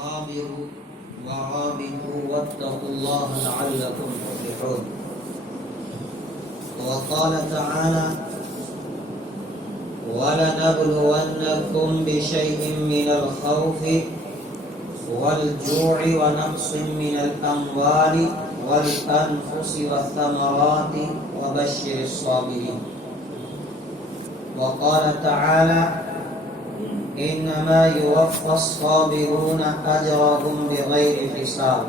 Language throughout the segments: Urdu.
صابروا ورابطوا واتقوا الله لعلكم تفلحون. وقال تعالى: ولنبلونكم بشيء من الخوف والجوع ونقص من الأموال والأنفس والثمرات وبشر الصابرين. وقال تعالى: إنما يوفى الصابرون أجرهم بغير حساب.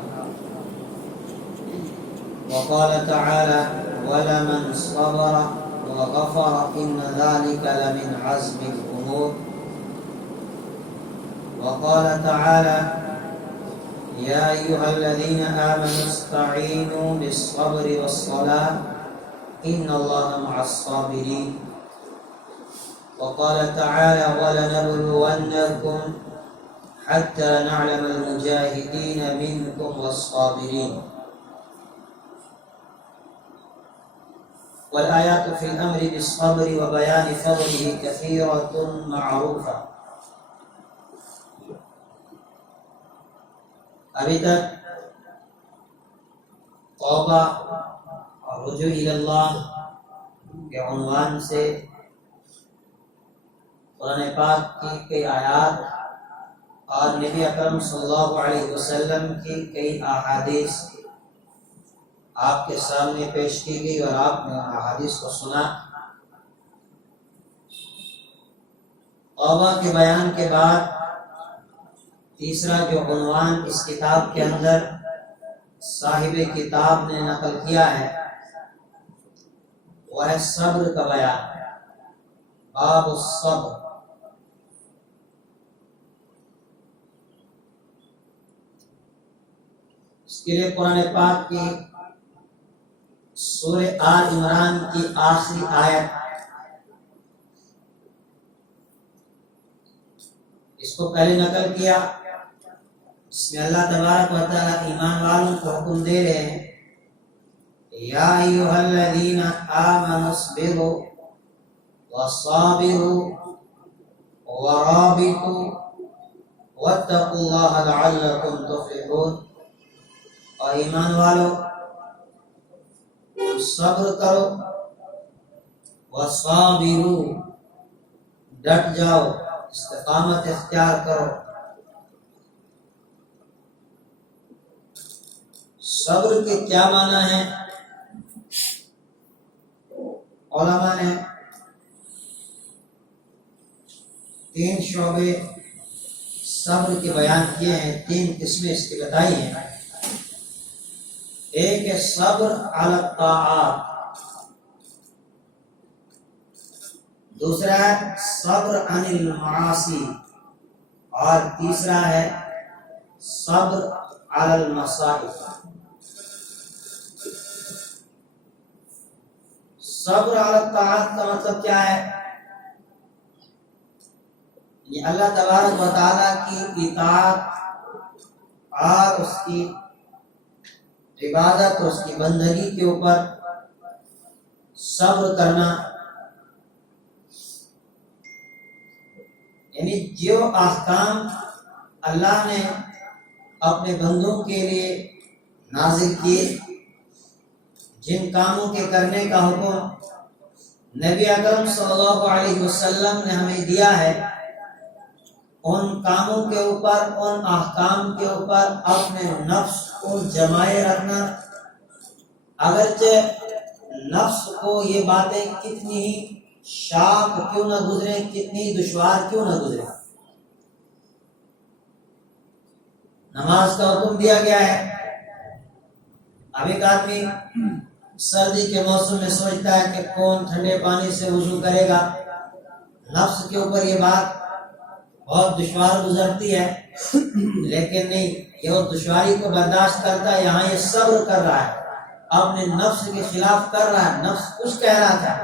وقال تعالى: ولمن صبر وغفر إن ذلك لمن عزم الأمور. وقال تعالى: يا أيها الذين آمنوا استعينوا بالصبر والصلاة إن الله مع الصابرين. وقال تعالى: ولنبلونكم حتى نعلم المجاهدين منكم والصابرين. والآيات في الأمر بالصبر وبيان فضله كثيرة معروفة. ابھی تک توبہ اور رجوع اللہ کے عنوان سے قرآن پاک کی کئی آیات اور نبی اکرم صلی اللہ علیہ وسلم کی کئی احادیث آپ کے سامنے پیش کی گئی اور آپ نے احادیث کو سنا. توبہ کے بیان کے بعد تیسرا جو عنوان اس کتاب کے اندر صاحب کتاب نے نقل کیا ہے وہ ہے صبر کا بیان. باب الصبر. اس کے لیے قرآن پاک کی سورہ آل عمران کی آخری آیت اس کو پہلے نقل کیا. اس میں اللہ تبارک و تعالی ایمان والوں کو حکم دے رہے ہیں: یا ایھا الذین آمنوا اصبروا وصابروا ورابطوا واتقوا اللہ لعلکم تفلحون. اور ایمان والو صبر کرو، وصابروا ڈٹ جاؤ، استقامت اختیار کرو. صبر کے کیا معنی ہے؟ علماء نے 3 شعبے صبر کے بیان کیے ہیں، 3 قسمیں اس کی بتائی ہیں. ایک ہے صبر علی الطاعات، دوسرا ہے صبر عن المعاصی، اور تیسرا ہے صبر علی المصائب. صبر علی الطاعات کا مطلب کیا ہے؟ یہ اللہ تبارک و تعالیٰ کی اطاعت اور اس کی عبادت اور اس کی بندگی کے اوپر صبر کرنا، یعنی جو احکام اللہ نے اپنے بندوں کے لیے نازل کیے، جن کاموں کے کرنے کا حکم نبی اکرم صلی اللہ علیہ وسلم نے ہمیں دیا ہے، ان کاموں کے اوپر، ان احکام کے اوپر اپنے نفس کو جمائے رکھنا، اگرچہ نفس کو یہ باتیں کتنی ہی شاق کیوں نہ گزرے، کتنی دشوار کیوں نہ گزرے. نماز کا حکم دیا گیا ہے. اب ایک آدمی سردی کے موسم میں سوچتا ہے کہ کون ٹھنڈے پانی سے وضو کرے گا. نفس کے اوپر یہ بات بہت دشوار گزرتی ہے، لیکن نہیں، یہ وہ دشواری کو برداشت کرتا ہے. یہاں یہ صبر کر رہا ہے، اپنے نفس کے خلاف کر رہا ہے. نفس کچھ کہہ رہا تھا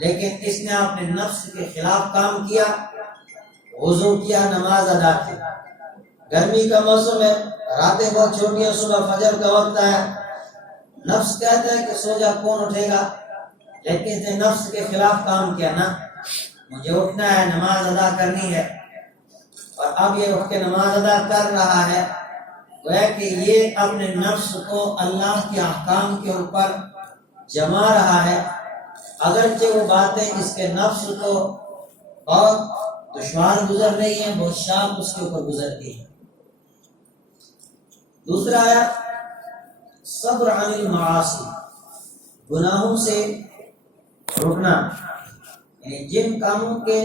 لیکن اس نے اپنے نفس کے خلاف کام کیا، وضو کیا، نماز ادا کی. گرمی کا موسم ہے، راتیں بہت چھوٹی ہیں، صبح فجر کا وقت ہے، نفس کہتا ہے کہ سو جا، کون اٹھے گا، لیکن اس نے نفس کے خلاف کام کیا نا، مجھے اٹھنا ہے، نماز ادا کرنی ہے. اور اب یہ اٹھ کے نماز ادا کر رہا ہے، گویا کہ یہ اپنے نفس کو اللہ کے احکام کے اوپر جما رہا ہے، اگرچہ وہ باتیں اس کے نفس کو بہت دشوار گزر رہی ہیں، بہت شاق اس کے اوپر گزرتی ہیں۔ دوسرا آیا صبر عن المعاصی، گناہوں سے رکنا، یعنی جن کاموں کے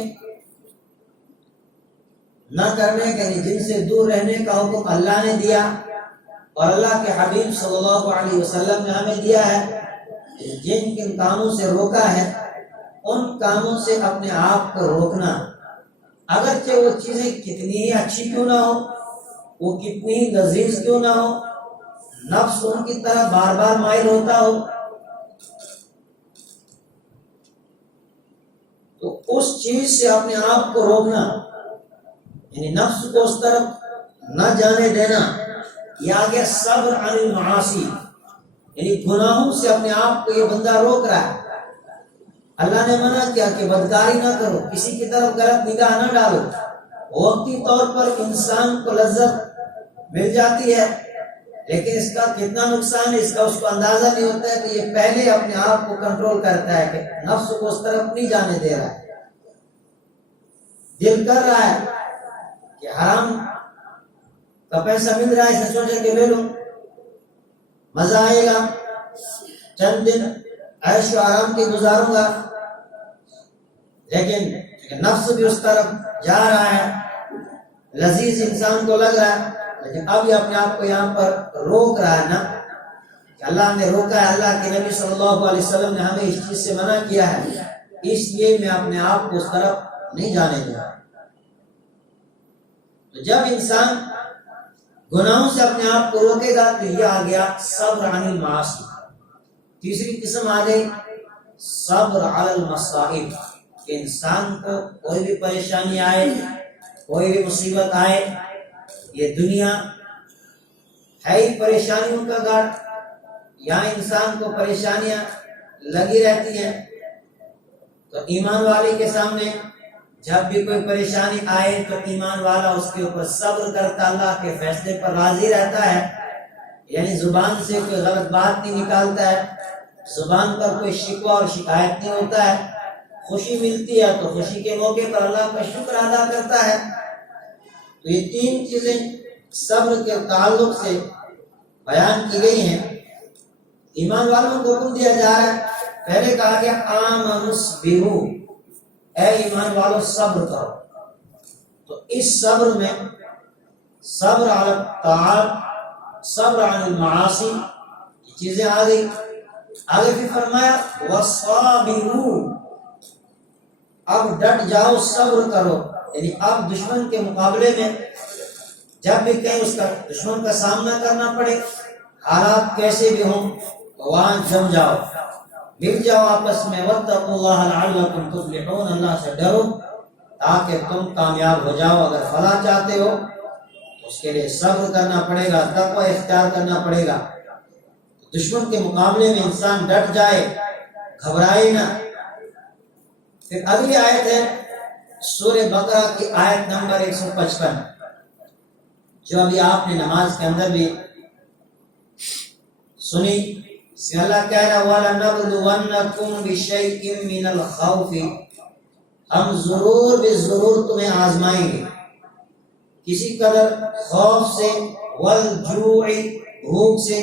نہ کرنے کے، یعنی جن سے دور رہنے کا حکم اللہ نے دیا اور اللہ کے حبیب صلی اللہ علیہ وسلم نے ہمیں دیا ہے، جن کن کاموں سے روکا ہے ان کاموں سے اپنے آپ کو روکنا، اگرچہ وہ چیزیں کتنی ہی اچھی کیوں نہ ہو، وہ کتنی ہی لذیذ کیوں نہ ہو، نفس ان کی طرف بار بار مائل ہوتا ہو، تو اس چیز سے اپنے آپ کو روکنا، یعنی نفس کو اس طرف نہ جانے دینا، یہ آگے صبر عن المعاصی، یعنی گناہوں سے اپنے آپ کو یہ بندہ روک رہا ہے۔ اللہ نے منع کیا کہ بدکاری نہ کرو، کسی کی طرف غلط نگاہ نہ ڈالو، وقتی طور پر انسان کو لذت مل جاتی ہے، لیکن اس کا کتنا نقصان ہے اس کا اس کو اندازہ نہیں ہوتا ہے کہ یہ پہلے اپنے آپ کو کنٹرول کرتا ہے کہ نفس کو اس طرف نہیں جانے دے رہا ہے، دل کر رہا ہے کہ حرام کا پیسہ مل رہا ہے، اسے سوچے کہ لے لوں، مزہ آئے گا، چند دن عیش و آرام کی گزاروں گا، لیکن نفس بھی اس طرف جا رہا ہے، لذیذ انسان کو لگ رہا ہے، لیکن اب یہ اپنے آپ کو یہاں پر روک رہا ہے نا، کہ اللہ نے روکا ہے، اللہ کے نبی صلی اللہ علیہ وسلم نے ہمیں اس چیز سے منع کیا ہے، اس لیے میں اپنے آپ کو اس طرف نہیں جانے دوں۔ تو جب انسان گناہوں سے اپنے آپ کو روکے گا تو یہ آ گیا صبر عن المعاصی۔ تیسری قسم آ گئی صبر علی المصائب، کہ انسان کو کوئی بھی پریشانی آئے، کوئی بھی مصیبت آئے، یہ دنیا ہے ہی پریشانیوں کا گھر، یہاں انسان کو پریشانیاں لگی رہتی ہیں، تو ایمان والے کے سامنے جب بھی کوئی پریشانی آئے تو ایمان والا اس کے اوپر صبر کرتا، اللہ کے فیصلے پر راضی رہتا ہے، یعنی زبان سے کوئی غلط بات نہیں نکالتا ہے، زبان پر کوئی شکوہ اور شکایت نہیں ہوتا ہے، خوشی ملتی ہے تو خوشی کے موقع پر اللہ کا شکر ادا کرتا ہے۔ تو یہ تین چیزیں صبر کے تعلق سے بیان کی گئی ہیں۔ ایمان والوں کو حکم دیا جا رہا ہے، پہلے کہا گیا آمنوا اصبروا، اے ایمان والو صبر کرو، تو اس صبر میں صبر علی الطاعات، صبر عن المعاصی، یہ چیزیں آ گئی۔ آگے پھر فرمایا وَصَابِرُوا، اب ڈٹ جاؤ، صبر کرو، یعنی اب دشمن کے مقابلے میں جب بھی کہیں اس کا دشمن کا سامنا کرنا پڑے، حالات کیسے بھی ہوں، وہاں جم جاؤ، مل جاؤ آپس میں، وَاتَّقُوا اللَّهَ لَعَلَّكُمْ تُفْلِحُونَ، اللہ سے ڈرو تاکہ تم کامیاب ہو جاؤ۔ اگر فلاح چاہتے ہو تو اس کے لیے صبر کرنا پڑے گا، تقوی اختیار کرنا پڑے گا۔ دشمن کے مقابلے میں انسان ڈٹ جائے، گھبرائے نہ۔ پھر اگلی آیت ہے سورہ بقرہ کی آیت نمبر 155، جو ابھی آپ نے نماز کے اندر بھی سنی۔ اس میں اللہ کہہ رہا وَلَنَبْلُوَنَّكُمْ بِشَيْءٍ مِّنَ الْخَوْفِ، ہم ضرور بے ضرور تمہیں آزمائیں گے کسی قدر خوف سے، وَالْجُوعِ بھوک سے،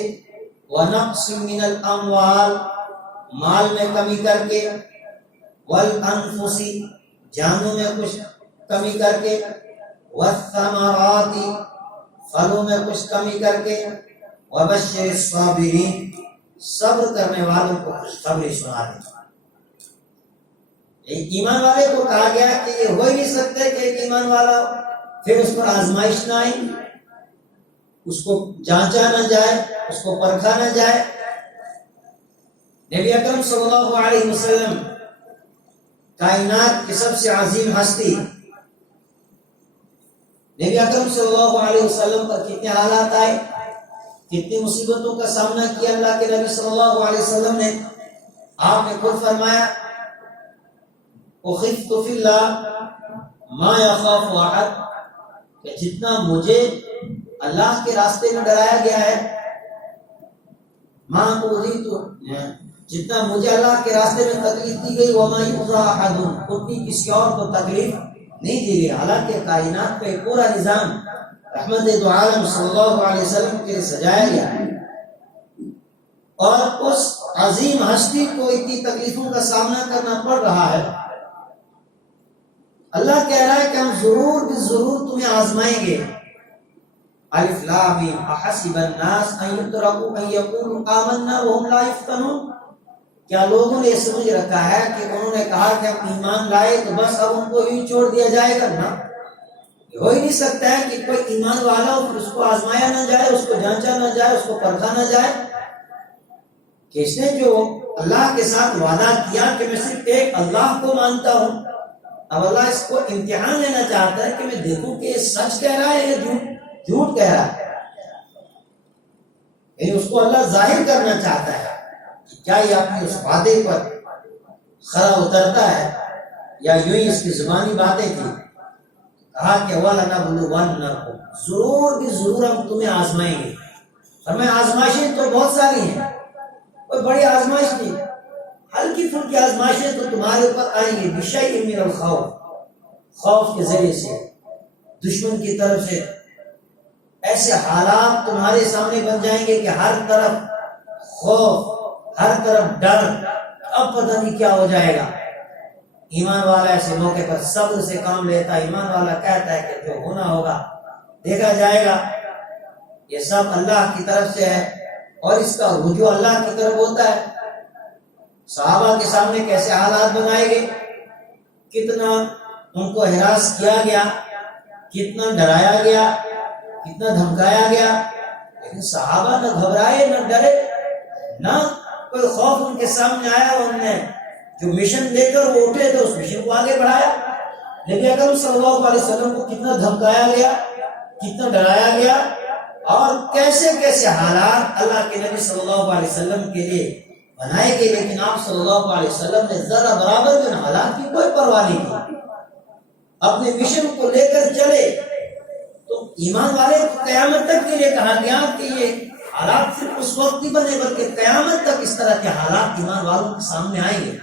وَنَقْصٍ مِّنَ الْأَمْوَالِ مال میں کمی کر کے، وَالْأَنفُسِ جانوں میں کچھ کمی کر کے، وَالثَّمَرَاتِ پھلوں میں کچھ کمی کر کے، وَبَشِّرِ الصَّابِرِينَ صبر کرنے والوں کو خوشخبری سنا دیں۔ ایمان والے کو کہا گیا کہ یہ ہو ہی نہیں سکتے کہ ایک ایمان والا پھر اس پر آزمائش نہ آئی، اس کو جانچا نہ جائے، اس کو پرکھا نہ جائے۔ نبی اکرم صلی اللہ علیہ وسلم کائنات کی سب سے عظیم ہستی، نبی اکرم صلی اللہ علیہ وسلم پر کتنے حالات آئے، کتنی مصیبتوں کا سامنا کیا اللہ کے نبی صلی اللہ علیہ وسلم نے۔ آپ نے خود فرمایا اخفت فی اللہ ما یخاف احد، کہ جتنا مجھے اللہ کے راستے میں ڈرایا گیا ہے، ماں اوذیت، جتنا مجھے اللہ کے راستے میں تکلیف دی گئی، وما یؤذی احد، اتنی کسی اور کو تکلیف نہیں دی گئی۔ حالانکہ کائنات کا ایک پورا نظام رحمت دو عالم صلی اللہ علیہ وسلم کے لیے سجایا گیا ہے، اور اس عظیم ہستی کو اتنی تکلیفوں کا سامنا کرنا پڑ رہا ہے۔ اللہ کہہ رہا ہے کہ ہم ضرور بھی ضرور تمہیں آزمائیں گے۔ الف لام میم، احسب الناس ان یترکوا ان یقولوا آمنا وهم لا یفتنون، کیا لوگوں نے یہ سمجھ رکھا ہے کہ انہوں نے کہا کہ ہم ایمان لائے تو بس اب ان کو یوں چھوڑ دیا جائے گا؟ نہ، یہ ہو ہی نہیں سکتا ہے کہ کوئی ایمان والا ہو پھر اس کو آزمایا نہ جائے، اس کو جانچا نہ جائے، اس کو پرکھا نہ جائے۔ کہ اس نے جو اللہ کے ساتھ وعدہ کیا کہ میں صرف ایک اللہ کو مانتا ہوں، اب اللہ اس کو امتحان لینا چاہتا ہے کہ میں دیکھوں کہ یہ سچ کہہ رہا ہے یا جھوٹ کہہ رہا ہے۔ یعنی اس کو اللہ ظاہر کرنا چاہتا ہے کہ کیا یہ اپنی اس وعدے پر خرا اترتا ہے یا یوں ہی اس کی زبانی باتیں تھی۔ کہا کہ وَلَنَبْلُوَنَّكُمْ، ضرور بھی ضرور ہم تمہیں آزمائیں گے۔ فرمایا آزمائشیں تو بہت ساری ہیں، کوئی بڑی آزمائش نہیں، ہلکی پھلکی آزمائشیں تو تمہارے اوپر آئیں گی۔ بِشَيْءٍ مِّنَ الْخَوْفِ، خوف کے ذریعے سے، دشمن کی طرف سے ایسے حالات تمہارے سامنے بن جائیں گے کہ ہر طرف خوف، ہر طرف ڈر، اب پتہ نہیں کیا ہو جائے گا۔ ایمان والا ایسے موقع پر صبر سے کام لیتا ہے، ایمان والا کہتا ہے کہ جو ہونا ہوگا دیکھا جائے گا۔ یہ سب اللہ کی طرف سے ہے اور اس کا رجوع اللہ کی طرف ہوتا ہے۔ صحابہ کے سامنے کیسے حالات بنائے گئے، کتنا ان کو ہراس کیا گیا، کتنا ڈرایا گیا، کتنا دھمکایا گیا، لیکن صحابہ نہ گھبرائے نہ ڈرے، نہ کوئی خوف ان کے سامنے آیا۔ انہوں نے جو مشن لے کر وہ اٹھے تو اس مشن کو آگے بڑھایا۔ نبی اکرم صلی اللہ علیہ وسلم کو کتنا دھمکایا گیا، کتنا ڈرایا گیا، اور کیسے کیسے حالات اللہ کے نبی صلی اللہ علیہ وسلم کے لیے بنائے گئے، لیکن آپ صلی اللہ علیہ وسلم نے ذرا برابر بھی حالات کی کوئی پرواہ نہیں کی، اپنے مشن کو لے کر چلے۔ تو ایمان والے کو قیامت تک کے لیے کہا گیا کہ یہ حالات صرف اس وقت نہیں بنے بلکہ قیامت تک اس طرح کے حالات ایمان والوں کے سامنے آئیں گے۔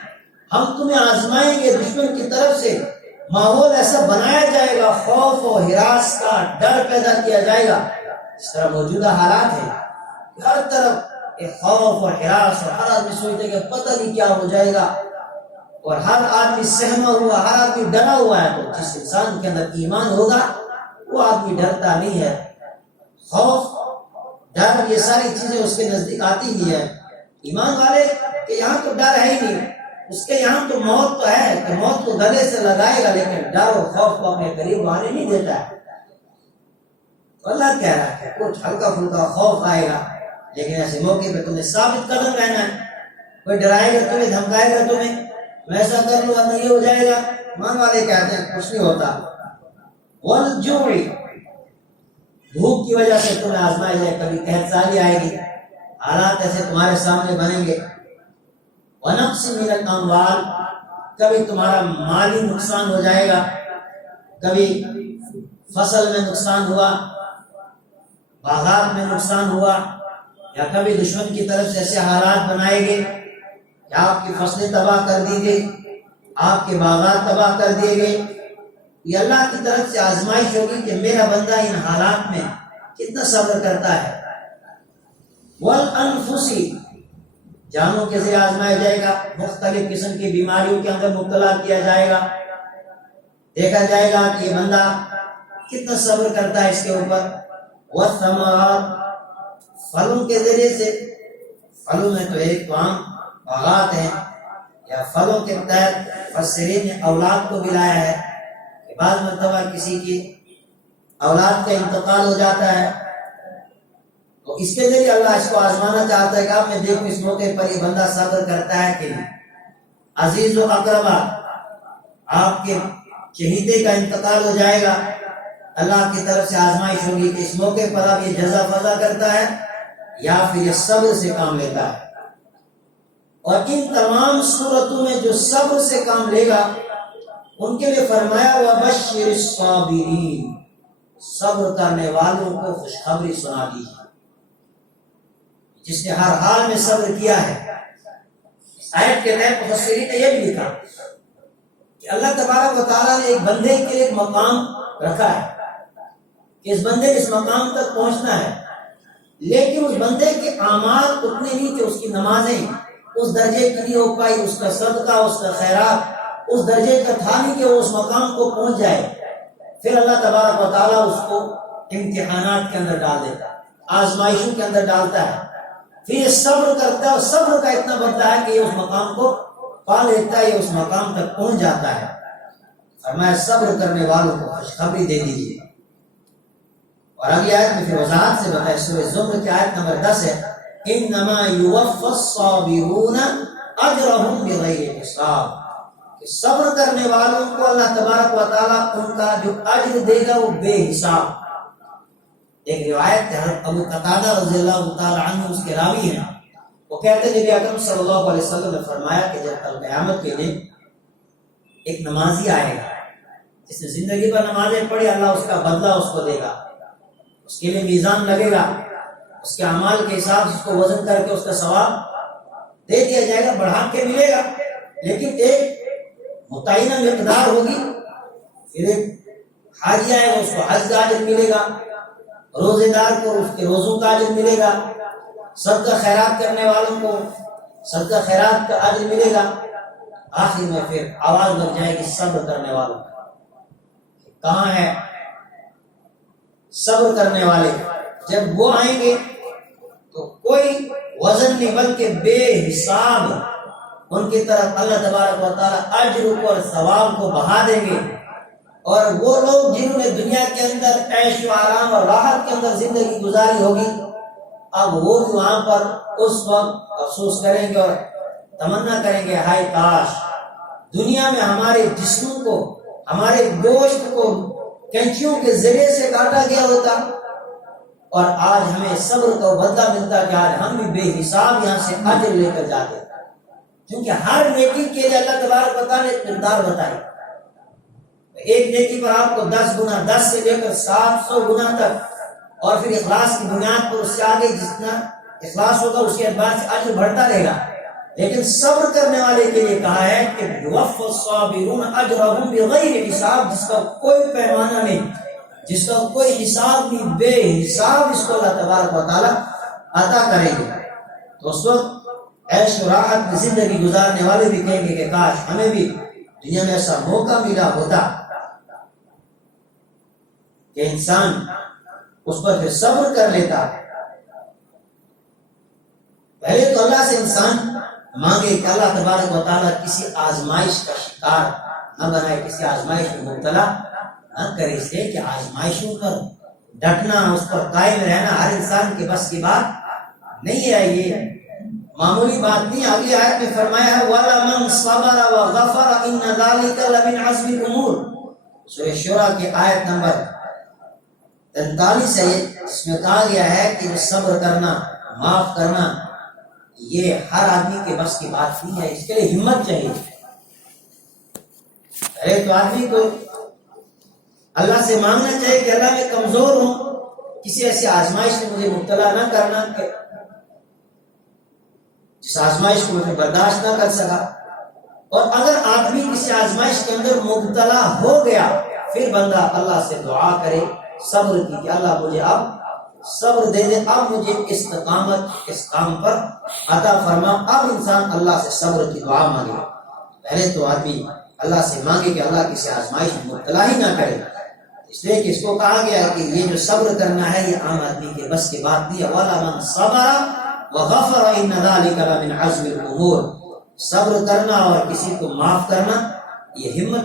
ہم تمہیں آزمائیں گے، دشمن کی طرف سے ماحول ایسا بنایا جائے گا، خوف و ہراس کا ڈر پیدا کیا جائے گا۔ اس طرح موجودہ حالات ہیں، ہر طرف ایک خوف اور ہراس، اور ہر آدمی سوچتے کہ پتہ نہیں کیا ہو جائے گا، اور ہر آدمی سہما ہوا، ہر آدمی ڈرا ہوا ہے۔ تو جس انسان کے اندر ایمان ہوگا وہ آدمی ڈرتا نہیں ہے۔ خوف، ڈر، یہ ساری چیزیں اس کے نزدیک آتی ہی ہے۔ ایمان والے کہ یہاں تو ڈر ہے ہی نہیں، اس کے یہاں تو موت تو ہے کہ موت کو گلے سے لگائے گا، لیکن ڈر اور خوف کو اپنے قریب آنے نہیں دیتا ہے۔ تو اللہ کہہ رہا ہے کہ کچھ ہلکا پھلکا خوف آئے گا، لیکن ایسے موقع پہ تمہیں ثابت قدم رہنا ہے۔ کوئی ڈرائے گا تمہیں، دھمکائے گا تمہیں، میں ایسا کر لوں ورنہ یہ ہو جائے گا، ایمان والے کہتے ہیں کچھ نہیں ہوتا۔ والجوع، بھوک کی وجہ سے تمہیں آزمایا جائے، کبھی قحط سالی آئے گی، حالات ایسے تمہارے سامنے بنیں گے۔ ونقص من الاموال، کبھی تمہارا مالی نقصان ہو جائے گا، کبھی فصل میں نقصان ہوا، باغات میں نقصان ہوا، یا کبھی دشمن کی طرف سے ایسے حالات بنائے گئے کہ آپ کی فصلیں تباہ کر دی گئی، آپ کے باغات تباہ کر دیے گئے۔ یہ اللہ کی طرف سے آزمائش ہوگی کہ میرا بندہ ان حالات میں کتنا صبر کرتا ہے۔ والانفس، جانوں کے ذریعے آزمایا جائے گا، مختلف قسم کی بیماریوں کے اندر مبتلا کیا جائے گا، دیکھا جائے گا کہ یہ بندہ کتنا صبر کرتا ہے اس کے اوپر۔ والثمرات، پھلوں کے ذریعے سے، پھلوں میں تو ایک تو عام باغات ہیں یا پھلوں کے تحت مفسرین نے اولاد کو ملایا ہے کہ بعض مرتبہ کسی کی اولاد کا انتقال ہو جاتا ہے تو اس کے ذریعے اللہ اس کو آزمانا چاہتا ہے کہ آپ نے دیکھو اس موقع پر یہ بندہ صبر کرتا ہے کہ عزیز و اقربا، آپ کے چہیتے کا انتقال ہو جائے گا، اللہ کی طرف سے آزمائش ہوگی کہ اس موقع پر اب یہ جزا فضا کرتا ہے یا پھر یہ صبر سے کام لیتا ہے۔ اور ان تمام صورتوں میں جو صبر سے کام لے گا ان کے لیے فرمایا وَبَشِّرِ الصَّابِرِينَ، صبر کرنے والوں کو خوشخبری سنا دیجیے۔ جس نے ہر حال میں صبر کیا ہے، اس آیت کے تحت مفسرین نے یہ بھی لکھا کہ اللہ تبارک و تعالیٰ نے ایک بندے کے لیے ایک مقام رکھا ہے کہ اس بندے اس مقام تک پہنچنا ہے، لیکن اس بندے کے اعمال اتنے نہیں کہ اس کی نمازیں اس درجے کی نہیں ہو پائی، اس کا صدقہ، اس کا خیرات اس درجے کا تھا نہیں کہ وہ اس مقام کو پہنچ جائے۔ پھر اللہ تبارک و تعالیٰ اس کو امتحانات کے اندر ڈال دیتا ہے، آزمائشوں کے اندر ڈالتا ہے، پھر یہ صبر کرتا ہے اور صبر کا اتنا بڑھتا ہے کہ یہ اس مقام کو پا لیتا ہے، یہ اس مقام تک پہنچ جاتا ہے۔ فرمایا صبر کرنے والوں کو خوشخبری دے دیجیے۔ اور اگلی آیت میں پھر وضاحت سے بتایا، سورہ زمر کی آیت نمبر 10 ہے، انما یوفی الصابرون اجرهم بغیر حساب، کہ صبر کرنے والوں کو اللہ تبارک و تعالیٰ ان کا جو اجر دے گا وہ بے حساب۔ ایک روایت ہے، حضرت ابو قتادہ رضی اللہ تعالی عنہ اس کے راوی ہیں، وہ کہتے ہیں نبی اکرم صلی اللہ علیہ وسلم نے فرمایا کہ جب کل قیامت کے دن ایک نمازی آئے گا جس نے زندگی پر نمازیں پڑھی، اللہ اس کا بدلہ اس کو دے گا، اس کے لیے میزان لگے گا، اس کے اعمال کے حساب سے اس کو وزن کر کے اس کا ثواب دے دیا جائے گا، بڑھا کے ملے گا، لیکن ایک متعینہ مقدار ہوگی۔ پھر ایک حاجی آئے گا، اس کو حج کا اجر ملے گا، روزے دار کو اس کے روزوں کا اجر ملے گا، صدقہ خیرات کرنے والوں کو صدقہ خیرات کا اجر ملے گا۔ آخر میں پھر آواز لگ جائے گی صبر کرنے والوں، کہاں ہے صبر کرنے والے؟ جب وہ آئیں گے تو کوئی وزن نہیں بلکہ بے حساب ان کی طرف اللہ تبارک و تعالیٰ اجر کو اور ثواب کو بڑھا دیں گے، اور وہ لوگ جنہوں نے دنیا کے اندر عیش و آرام اور راحت کے اندر زندگی گزاری ہوگی، اب وہ بھی وہاں پر اس وقت افسوس کریں گے اور تمنا کریں گے، ہائے کاش دنیا میں ہمارے جسموں کو، ہمارے گوشت کو کینچیوں کے ذریعے سے کاٹا گیا ہوتا اور آج ہمیں صبر کا بدلہ ملتا کہ آج ہم بھی بے حساب یہاں سے اجر لے کر جاتے، کیونکہ ہر نیکی کے لیے اللہ تبارک و تعالیٰ نے ایک مقدار بتائی۔ ایک نیکی پر آپ کو 10 گنا، 10 سے لے کر 700 گنا تک، اور پھر اخلاص کی بنیاد پر اس سے آگے جتنا اخلاص ہوگا اس کے اعتبار سے اجر بڑھتا رہے گا۔ لیکن صبر کرنے والے کے لیے کہا ہے کہ یوفی الصابرون اجرهم بغیر حساب، جس کا کوئی پیمانہ نہیں، جس کا کوئی حساب نہیں، بے حساب اس کو اللہ تبارک و تعالیٰ عطا کریں گے۔ تو اس وقت عیش و راحت میں زندگی گزارنے والے بھی کہیں گے کہ کاش ہمیں بھی دنیا میں ایسا موقع ملا ہوتا کہ انسان اس پر پھر صبر کر لیتا۔ پہلے تو اللہ سے انسان مانگے کہ اللہ تبارک و تعالیٰ کسی آزمائش کا شکار نہ بنائے، کسی آزمائش میں مبتلا نہ کرے، اس لیے کہ آزمائشوں پر ڈٹنا، اس پر قائم رہنا ہر انسان کے بس کی بات نہیں ہے، یہ معمولی بات نہیں۔ اگلی آیت میں فرمایا ہے وَلَمَنْ صَبَرَ وَغَفَرَ إِنَّ ذَلِكَ لَمِنْ عَزْمِ الْأُمُورِ، سورہ شورى کی آیت نمبر 43 ہے، اس میں کہا گیا ہے کہ صبر کرنا، معاف کرنا، یہ ہر آدمی کے بس کی بات نہیں ہے، اس کے لیے ہمت چاہیے۔ پہلے تو آدمی کو اللہ سے مانگنا چاہیے کہ اللہ میں کمزور ہوں، کسی ایسی آزمائش میں مجھے مبتلا نہ کرنا کہ جس آزمائش کو مجھے برداشت نہ کر سکا۔ اور اگر آدمی کسی آزمائش کے اندر مبتلا ہو گیا، پھر بندہ اللہ سے دعا کرے صبر کی کہ اللہ مجھے اب صبر دے دے، اب مجھے استقامت اس کام پر عطا فرما۔ اب انسان اللہ سے صبر کی دعا مانگے۔ پہلے تو آدمی اللہ سے مانگے کہ اللہ کسی آزمائش میں مبتلا ہی نہ کرے، اس لیے کہ اس کو کہا گیا ہے کہ یہ جو صبر کرنا ہے یہ عام آدمی کے بس کی بات نہیں ہے۔ وَلَمَنْ صَبَرَ وَغَفَرَ إِنَّ ذَلِكَ لَمِنْ عَزْمِ الْأُمُورِ، صبر کرنا اور کسی کو معاف کرنا یہ ہمت